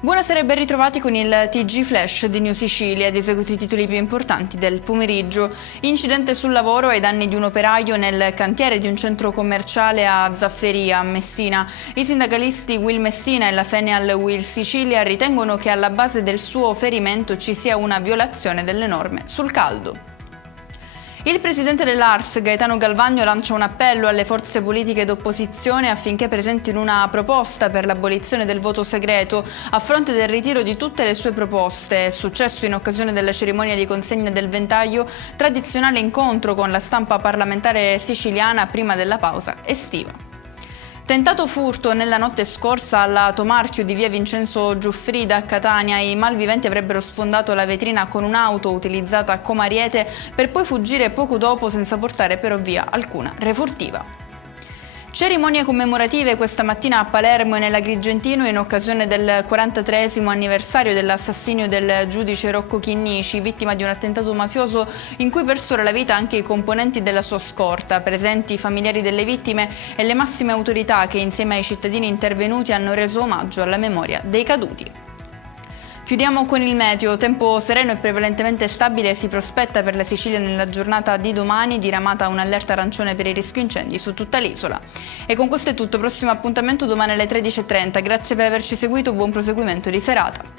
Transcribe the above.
Buonasera e ben ritrovati con il TG Flash di New Sicilia, di seguito i titoli più importanti del pomeriggio. Incidente sul lavoro ai danni di un operaio nel cantiere di un centro commerciale a Zafferia, a Messina. I sindacalisti Will Messina e la Fenial Will Sicilia ritengono che alla base del suo ferimento ci sia una violazione delle norme sul caldo. Il presidente dell'ARS, Gaetano Galvagno, lancia un appello alle forze politiche d'opposizione affinché presentino una proposta per l'abolizione del voto segreto a fronte del ritiro di tutte le sue proposte. È successo in occasione della cerimonia di consegna del ventaglio, tradizionale incontro con la stampa parlamentare siciliana prima della pausa estiva. Tentato furto nella notte scorsa alla Tomarchio di via Vincenzo Giuffrida a Catania. I malviventi avrebbero sfondato la vetrina con un'auto utilizzata come ariete per poi fuggire poco dopo senza portare però via alcuna refurtiva. Cerimonie commemorative questa mattina a Palermo e nell'Agrigentino in occasione del 43esimo anniversario dell'assassinio del giudice Rocco Chinnici, vittima di un attentato mafioso in cui persero la vita anche i componenti della sua scorta, presenti i familiari delle vittime e le massime autorità che insieme ai cittadini intervenuti hanno reso omaggio alla memoria dei caduti. Chiudiamo con il meteo. Tempo sereno e prevalentemente stabile si prospetta per la Sicilia nella giornata di domani, diramata un'allerta arancione per il rischio incendi su tutta l'isola. E con questo è tutto, prossimo appuntamento domani alle 13:30. Grazie per averci seguito, buon proseguimento di serata.